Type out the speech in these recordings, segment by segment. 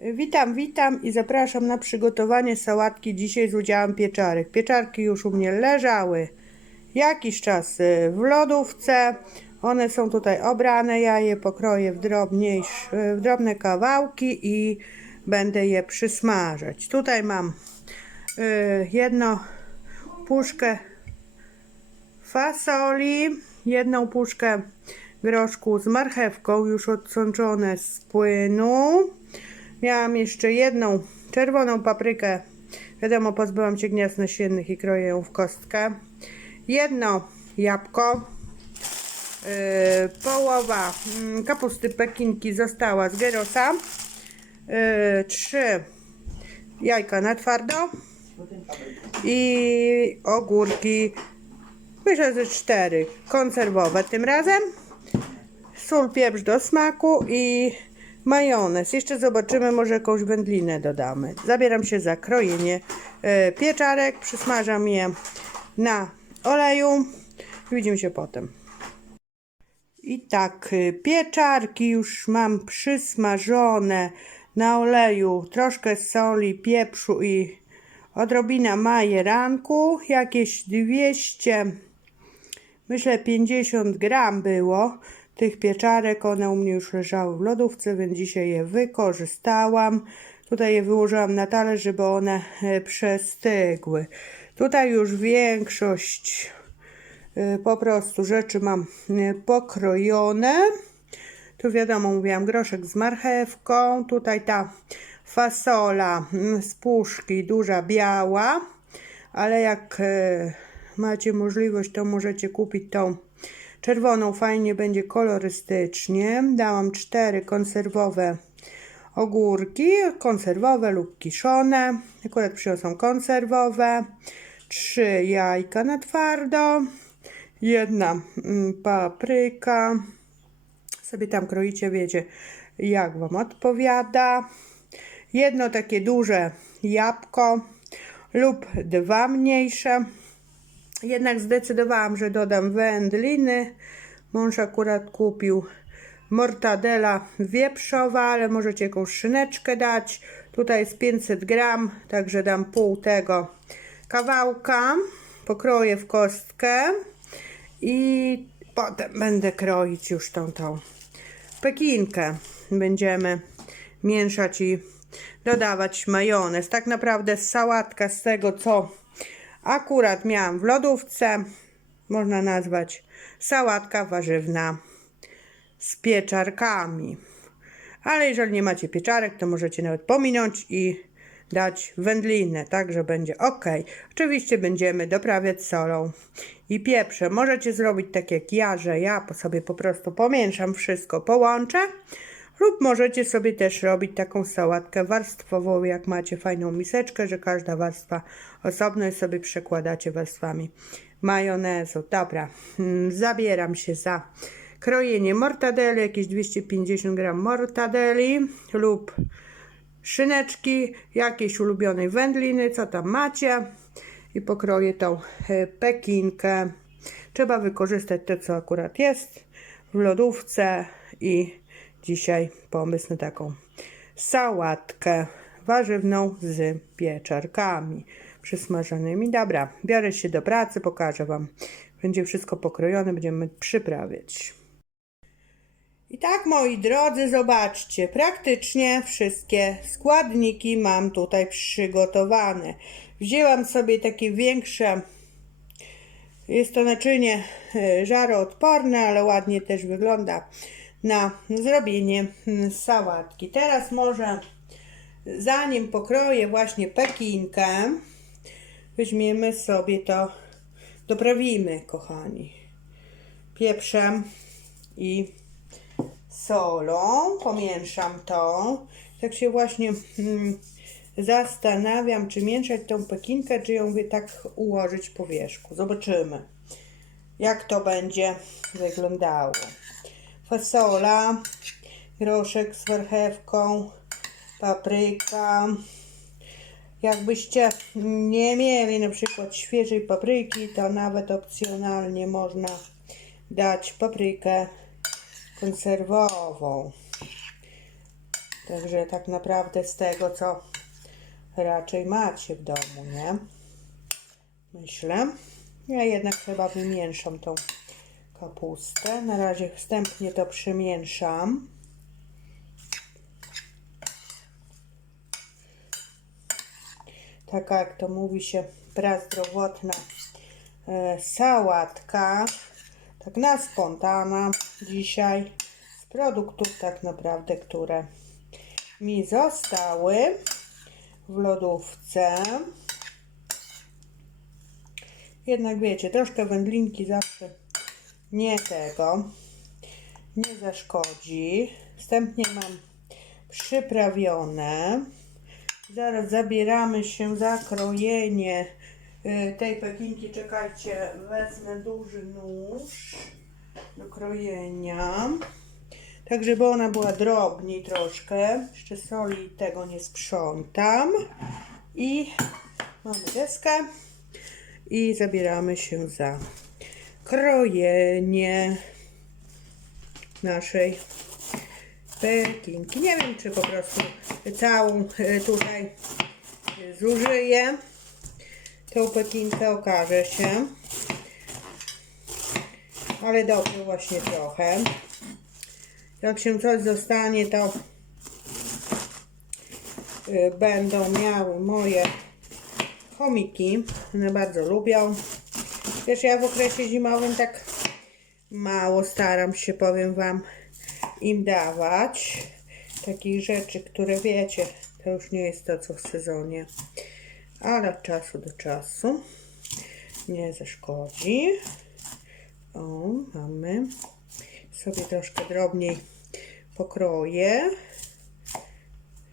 Witam, witam i zapraszam na przygotowanie sałatki dzisiaj z udziałem pieczarek. Pieczarki już u mnie leżały jakiś czas y, w lodówce. One są tutaj obrane, ja je pokroję w, drobniejsz, w drobne kawałki i będę je przysmażać. Tutaj mam y, jedną puszkę fasoli, jedną puszkę groszku z marchewką już odsączone z płynu. Miałam jeszcze jedną czerwoną paprykę. Wiadomo, pozbyłam się gniazd nasiennych i kroję ją w kostkę. Jedno jabłko. Yy, połowa mm, kapusty pekinki została z gerosa. Yy, trzy jajka na twardo. I ogórki. Myślę, że cztery konserwowe tym razem. Sól, pieprz do smaku i majonez. Jeszcze zobaczymy, może jakąś wędlinę dodamy. Zabieram się za krojenie e, pieczarek. Przysmażam je na oleju. Widzimy się potem. I tak, y, pieczarki już mam przysmażone na oleju. Troszkę soli, pieprzu i odrobina majeranku. Jakieś 200 myślę 50 gram było tych pieczarek. One u mnie już leżały w lodówce, więc dzisiaj je wykorzystałam. Tutaj je wyłożyłam na talerz, żeby one e, przestygły. Tutaj już większość e, po prostu rzeczy mam e, pokrojone. Tu wiadomo, mówiłam, groszek z marchewką. Tutaj ta fasola mm, z puszki, duża, biała. Ale jak macie możliwość, to możecie kupić tą czerwoną. Fajnie będzie kolorystycznie. Dałam cztery konserwowe ogórki, konserwowe lub kiszone. Akurat przyniosą konserwowe. Trzy jajka na twardo. Jedna mm, papryka sobie tam kroicie, wiecie, jak Wam odpowiada. Jedno takie duże jabłko lub dwa mniejsze. Jednak zdecydowałam, że dodam wędliny. Mąż akurat kupił mortadela wieprzowa, ale możecie jakąś szyneczkę dać. Tutaj jest 500 gram, także dam pół tego kawałka. Pokroję w kostkę i potem będę kroić już tą tą pekinkę. Będziemy mieszać i dodawać majonez. Tak naprawdę sałatka z tego, co akurat miałam w lodówce, można nazwać sałatka warzywna z pieczarkami. Ale jeżeli nie macie pieczarek, to możecie nawet pominąć i dać wędlinę, tak, że będzie ok. Oczywiście będziemy doprawiać solą i pieprzem. Możecie zrobić tak jak ja, że ja po sobie po prostu pomieszam wszystko, połączę. Lub możecie sobie też robić taką sałatkę warstwową, jak macie fajną miseczkę, że każda warstwa osobno i sobie przekładacie warstwami majonezu. Dobra, mm, zabieram się za krojenie mortadeli, jakieś 250 gram mortadeli lub szyneczki, jakiejś ulubionej wędliny, co tam macie i pokroję tą e, pekinkę. Trzeba wykorzystać to, co akurat jest w lodówce i dzisiaj pomysł na taką sałatkę warzywną z pieczarkami przysmażonymi. Dobra, biorę się do pracy, pokażę Wam. Będzie wszystko pokrojone, będziemy przyprawiać. I tak, moi drodzy, zobaczcie, praktycznie wszystkie składniki mam tutaj przygotowane. Wzięłam sobie takie większe, jest to naczynie e, żaroodporne, ale ładnie też wygląda na zrobienie mm, sałatki. Teraz może, zanim pokroję właśnie pekinkę, weźmiemy sobie to, doprawimy, kochani, pieprzem i solą, pomieszam to. Tak się właśnie mm, zastanawiam, czy mieszać tą pekinkę, czy ją tak ułożyć po wierzchu. Zobaczymy, jak to będzie wyglądało. Fasola, groszek z marchewką, papryka. Jakbyście nie mieli na przykład świeżej papryki, to nawet opcjonalnie można dać paprykę konserwową. Także tak naprawdę z tego, co raczej macie w domu, nie? Myślę. Ja jednak chyba wymieszam tą kapustę. Na razie wstępnie to przemieszam. Taka, jak to mówi się, prazdrowotna e, sałatka. Tak na spontana dzisiaj z produktów tak naprawdę, które mi zostały w lodówce. Jednak wiecie, troszkę wędlinki zawsze nie tego, nie zaszkodzi. Wstępnie mam przyprawione. Zaraz zabieramy się za krojenie y, tej pekinki. Czekajcie, wezmę duży nóż do krojenia. Tak, żeby ona była drobniej troszkę. Jeszcze soli tego nie sprzątam. I mamy deskę. I zabieramy się za krojenie naszej pekinki. Nie wiem, czy po prostu całą e, tutaj zużyję. Tą pekinkę okaże się. Ale dobrze właśnie trochę. Jak się coś zostanie, to y, będą miały moje chomiki. One bardzo lubią. Wiesz, ja w okresie zimowym tak mało staram się, powiem Wam, im dawać takich rzeczy, które wiecie, to już nie jest to, co w sezonie, ale od czasu do czasu nie zaszkodzi. O, mamy sobie troszkę drobniej pokroję,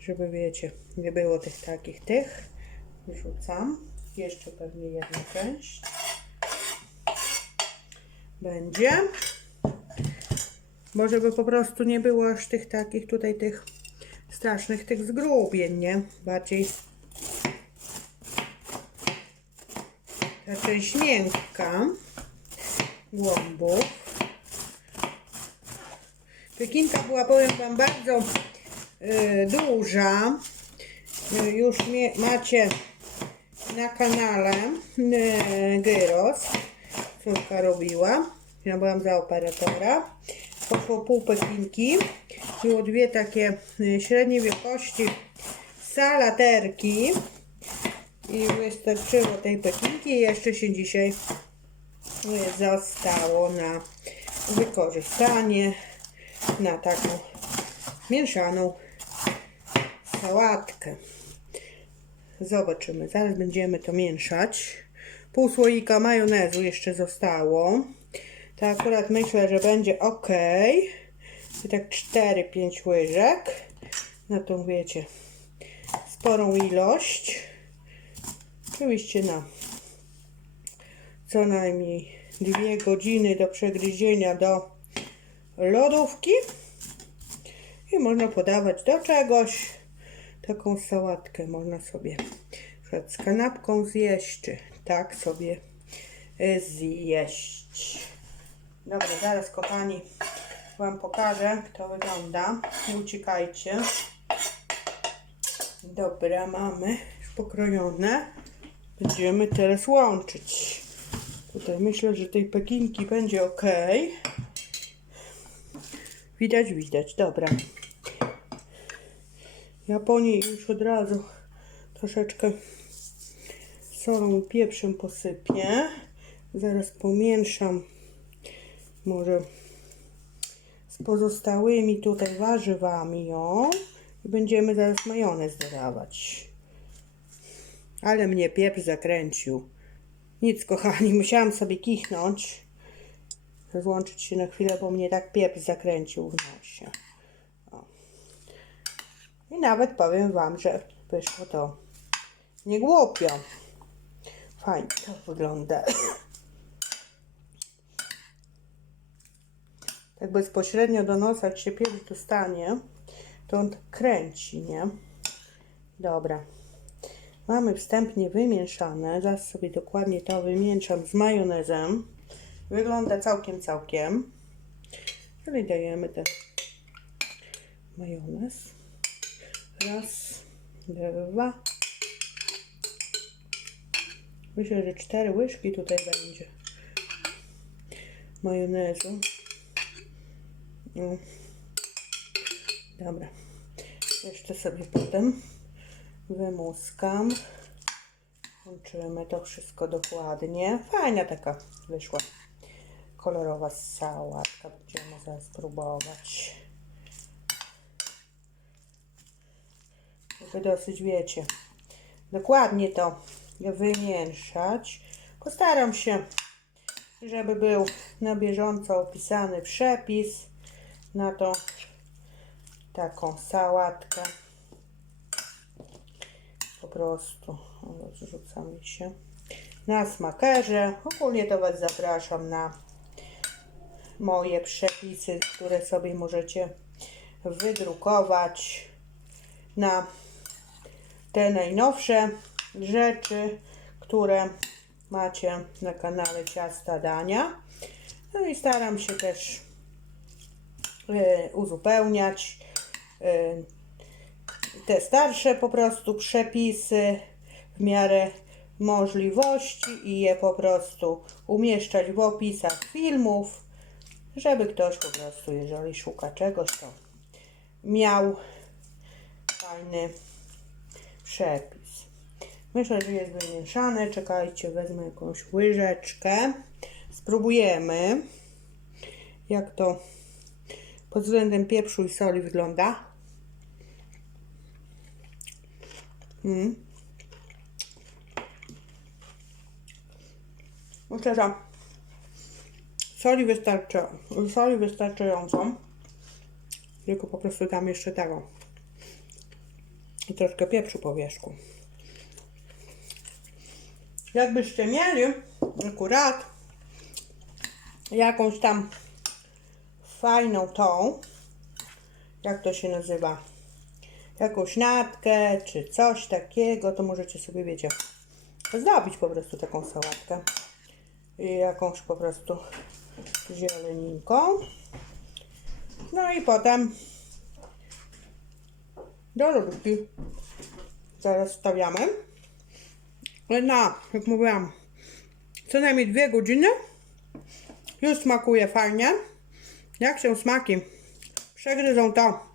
żeby wiecie, nie było tych takich tych. Wrzucam. Jeszcze pewnie jedna część będzie. Bo żeby po prostu nie było aż tych takich tutaj tych strasznych tych zgrubień, nie? Bardziej ta część miękka głąbów. Pekinka była, powiem Wam, bardzo y, duża. Y, już mie- macie na kanale y, gyros. Córka robiła. Ja byłam za operatora. Poszło pół pekinki. Było dwie takie y, średniej wielkości salaterki. I wystarczyło tej pekinki. Jeszcze się dzisiaj y, zostało na wykorzystanie na taką mieszaną sałatkę. Zobaczymy. Zaraz będziemy to mieszać. Pół słoika majonezu jeszcze zostało. To akurat myślę, że będzie ok. I tak 4-5 łyżek. Na tą wiecie sporą ilość. Oczywiście na co najmniej 2 godziny do przegryzienia do lodówki. I można podawać do czegoś. Taką sałatkę można sobie z kanapką zjeść, czy tak sobie y, zjeść. Dobra, zaraz kochani Wam pokażę, jak to wygląda. Nie uciekajcie. Dobra, mamy już pokrojone. Będziemy teraz łączyć. Tutaj myślę, że tej pekinki będzie ok. Widać, widać. Dobra. Ja po niej już od razu troszeczkę solą i pieprzem posypię. Zaraz pomieszam może z pozostałymi tutaj warzywami ją i będziemy zaraz majonez dodawać. Ale mnie pieprz zakręcił. Nic kochani, musiałam sobie kichnąć. Rozłączyć się na chwilę, bo mnie tak pieprz zakręcił w nosie. O. I nawet powiem Wam, że wyszło to nie głupio. Fajnie to wygląda. Tak bezpośrednio do nosa, jak się pieprz dostanie, to on tak kręci, nie? Dobra. Mamy wstępnie wymieszane. Zaraz sobie dokładnie to wymieszam z majonezem. Wygląda całkiem, całkiem. Czyli dajemy ten majonez. Raz, dwa. Myślę, że cztery łyżki tutaj będzie majonezu. No. Dobra. Jeszcze sobie potem wymuskam. Łączymy to wszystko dokładnie. Fajna taka wyszła kolorowa sałatka. Będziemy zaraz próbować. Wy dosyć wiecie. Dokładnie to wymieszać. Postaram się, żeby był na bieżąco opisany przepis na tą taką sałatkę. Po prostu o, zrzuca mi się na smakerze. Ogólnie to Was zapraszam na moje przepisy, które sobie możecie wydrukować na te najnowsze rzeczy, które macie na kanale Ciasta Dania. No i staram się też uzupełniać e, te starsze po prostu przepisy w miarę możliwości i je po prostu umieszczać w opisach filmów, żeby ktoś po prostu, jeżeli szuka czegoś, to miał fajny przepis. Myślę, że jest wymieszane. Czekajcie, wezmę jakąś łyżeczkę. Spróbujemy, jak to pod względem pieprzu i soli wygląda. Mm. Myślę, że soli, wystarczy, soli wystarczającą. Tylko po prostu dam jeszcze tego. I troszkę pieprzu po wierzchu. Jakbyście mieli akurat jakąś tam fajną tą, jak to się nazywa, jakąś natkę czy coś takiego, to możecie sobie, wiecie, zdobić po prostu taką sałatkę i jakąś po prostu zieleninką. No i potem do lodówki zaraz wstawiamy. Na, jak mówiłam, co najmniej dwie godziny. Już smakuje fajnie. Jak się smaki przegryzą, to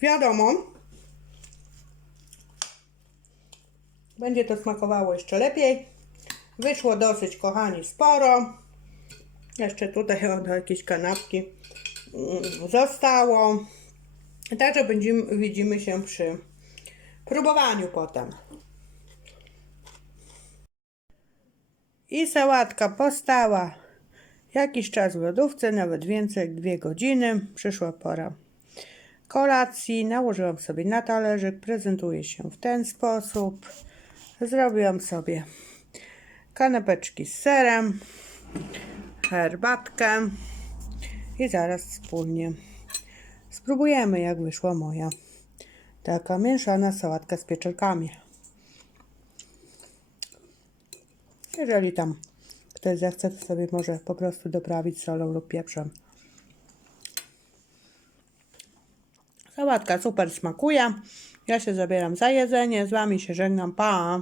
wiadomo. Będzie to smakowało jeszcze lepiej. Wyszło dosyć, kochani, sporo. Jeszcze tutaj o, jakieś kanapki mm, zostało. Także będziemy, widzimy się przy próbowaniu potem. I sałatka postała jakiś czas w lodówce, nawet więcej dwie godziny. Przyszła pora kolacji. Nałożyłam sobie na talerzyk. Prezentuje się w ten sposób. Zrobiłam sobie kanapeczki z serem, herbatkę i zaraz wspólnie spróbujemy, jak wyszła moja taka mieszana sałatka z pieczarkami. Jeżeli tam ktoś zechce, to sobie może po prostu doprawić solą lub pieprzem. Sałatka super smakuje. Ja się zabieram za jedzenie. Z Wami się żegnam. Pa!